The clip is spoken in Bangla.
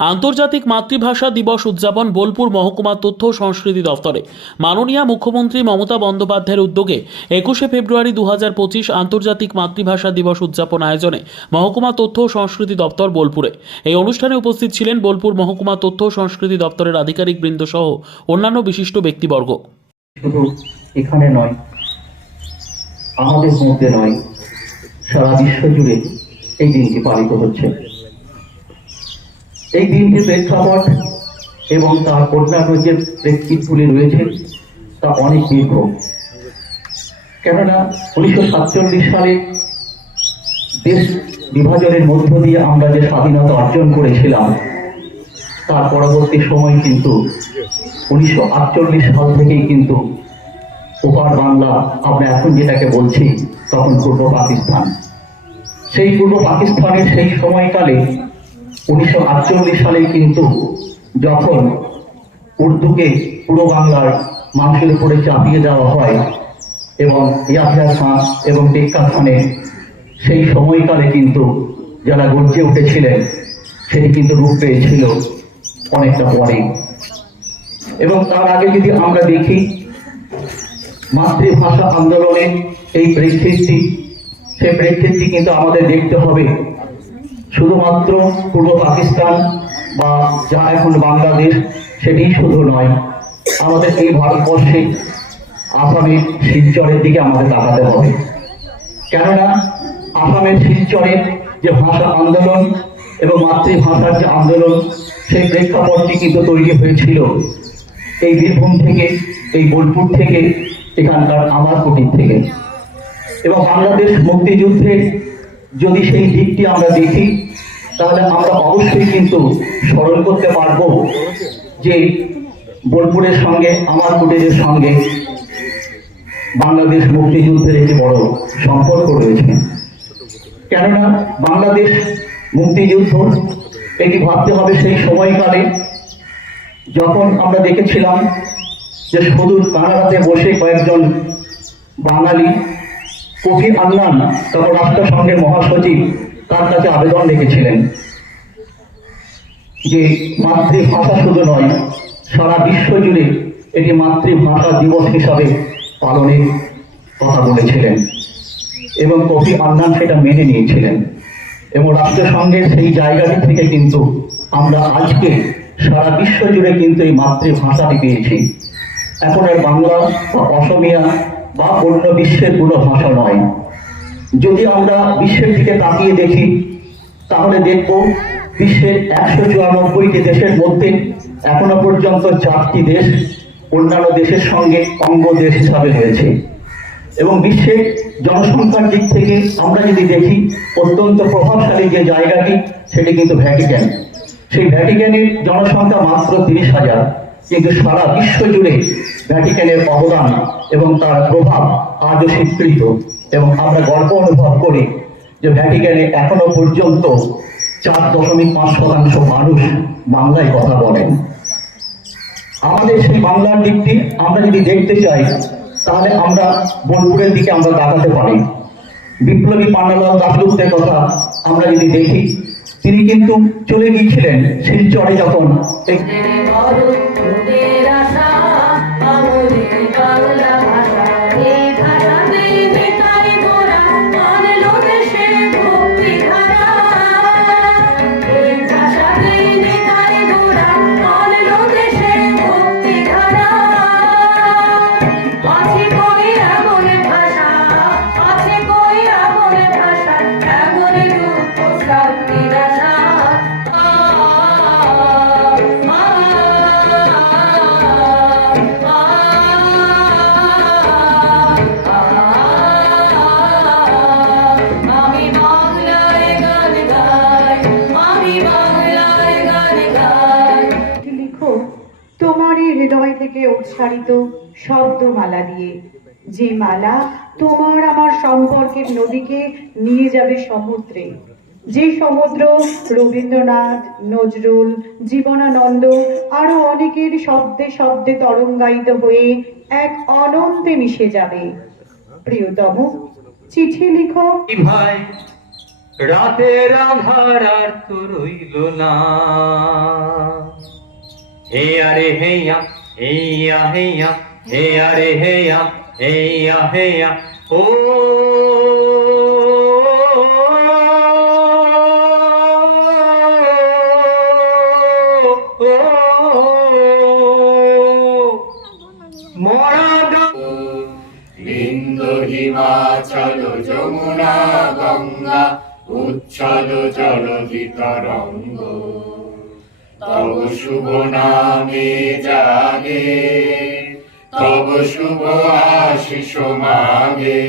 আন্তর্জাতিক মাতৃভাষা দিবস উদযাপন বোলপুর মহকুমা তথ্য সংস্কৃতি দফতরে মাননীয় মুখ্যমন্ত্রী মমতা বন্দ্যোপাধ্যায়ের উদ্যোগে একুশে ফেব্রুয়ারি দু আন্তর্জাতিক মাতৃভাষা দিবস উদযাপন আয়োজনে মহকুমা তথ্য সংস্কৃতি দপ্তর বোলপুরে। এই অনুষ্ঠানে উপস্থিত ছিলেন বোলপুর মহকুমা তথ্য সংস্কৃতি দপ্তরের আধিকারিক বৃন্দ সহ অন্যান্য বিশিষ্ট ব্যক্তিবর্গ। এখানে নয়, আমাদের মধ্যে নয়, সারা বিশ্ব জুড়ে এই দিনটি পালিত হচ্ছে। এই দিনটি প্রেক্ষাপট এবং তার অন্যান্য যে প্রেক্ষিতগুলি রয়েছে তা অনেক দীর্ঘ। কেননা উনিশশো সাতচল্লিশ সালে দেশ বিভাজনের মধ্য দিয়ে আমরা যে স্বাধীনতা অর্জন করেছিলাম, তার পরবর্তী সময় কিন্তু উনিশশো আটচল্লিশ সাল থেকেই কিন্তু ওপার বাংলা আমরা এখন যেটাকে বলছি তখন পূর্ব পাকিস্তান। সেই পূর্ব পাকিস্তানের সেই সময়কালে উনিশশো আটচল্লিশ সালে কিন্তু যখন উর্দুকে পুরো বাংলার মানুষের উপরে চাপিয়ে দেওয়া হয় এবং ইয়াহিয়া খান এবং টেক্কা খানের সেই সময়কালে কিন্তু যারা গর্জে উঠেছিলেন, সেটি কিন্তু রূপ পেয়েছিল অনেকটা পরে এবং তার আগে যদি আমরা দেখি, মাতৃভাষা আন্দোলনের এই প্রেক্ষিতটি, সেই প্রেক্ষিতটি কিন্তু আমাদের দেখতে হবে শুধুমাত্র পূর্ব পাকিস্তান বা যা এখন বাংলাদেশ, সেটি শুধু নয়, আমাদের এই ভারতবর্ষে আসামের শিলচরের দিকে আমাদের তাকাতে হবে। কেননা, আসামের শিলচরের যে ভাষা আন্দোলন এবং মাতৃভাষার যে আন্দোলন, সেই প্রেক্ষাপটটি কিন্তু তৈরি হয়েছিল। এই বীরভূম থেকে, এই বোলপুর থেকে, এখানকার আমার কুটির থেকে। এবং বাংলাদেশ মুক্তিযুদ্ধের যদি সেই দিকটি আমরা দেখি, তাহলে আমরা অবশ্যই কিন্তু স্মরণ করতে পারব যে বোলপুরের সঙ্গে, আমার কুটিরের সঙ্গে বাংলাদেশ মুক্তিযুদ্ধের একটি বড় সম্পর্ক রয়েছে। কেননা বাংলাদেশ মুক্তিযুদ্ধ, এটি ভাবতে হবে সেই সময়কালে যখন আমরা দেখেছিলাম যে শুধু কানাডাতে বসে কয়েকজন বাঙালি কফি আন্নান তখন রাষ্ট্রসংঘের মহাসচিব তার কাছে আবেদন রেখেছিলেন যে মাতৃভাষা শুধু নয়, সারা বিশ্ব জুড়ে এটি মাতৃভাষা দিবস হিসাবে পালনের কথা বলেছিলেন এবং কফি আন্নান সেটা মেনে নিয়েছিলেন। এবং রাষ্ট্রসংঘের সেই জায়গাটি থেকে কিন্তু আমরা আজকে সারা বিশ্ব জুড়ে কিন্তু এই মাতৃভাষাটি পেয়েছি। এখন আর বাংলা বা অসমিয়া বা অন্য বিশ্বের কোনো ভাষা নয়। যদি আমরা বিশ্বের দিকে তাকিয়ে দেখি, তাহলে দেখব বিশ্বের একশো চুরানব্বইটি দেশের মধ্যে এখনও পর্যন্ত চারটি দেশ অন্যান্য দেশের সঙ্গে অঙ্গ দেশ হিসাবে রয়েছে। এবং বিশ্বের জনসংখ্যার দিক থেকে আমরা যদি দেখি, অত্যন্ত প্রভাবশালী যে জায়গাটি, সেটি কিন্তু ভ্যাটিক্যান। সেই ভ্যাটিক্যানের জনসংখ্যা মাত্র তিরিশ হাজার। কিন্তু সারা বিশ্ব জুড়ে ভ্যাটিক্যানের অবদান এবং তার প্রভাব আজও স্বীকৃত এবং আমরা গর্ব অনুভব করি যে ভ্যাটিক্যানে এখনও পর্যন্ত চার দশমিক পাঁচ শতাংশ মানুষ বাংলায় কথা বলেন। আমাদের সেই বাংলার দিকটি আমরা যদি দেখতে চাই, তাহলে আমরা বোলপুরের দিকে আমরা তাকাতে পারি। বিপ্লবী পান্নালাল দাসগুপ্তের কথা আমরা যদি দেখি তিনি কিন্তু চলে গিয়েছিলেন শিলচরে যখন উচ্চারিত শব্দমালা দিয়ে, যে মালা তোমার আমার সম্পর্কের নদীকে নিয়ে যাবে সমুদ্রে, যে সমুদ্র রবীন্দ্রনাথ, নজরুল, জীবনানন্দ, আরও অনেকের শব্দে শব্দে তরঙ্গায়িত হয়ে এক অনন্তে মিশে যাবে। প্রিয়তম, চিঠি লিখো। ভাই রাতের আধার আর তো রইল না। হে আরে হেয়া হেয়া হেয়া হে আরে হেয়া হেয়া হেয়া ও বিন্দু হিমাচল যমুনা গঙ্গা উচ্ছল জলধি তরঙ্গ তব শুভ নামে জাগে তব শুভ আশিস মাগে।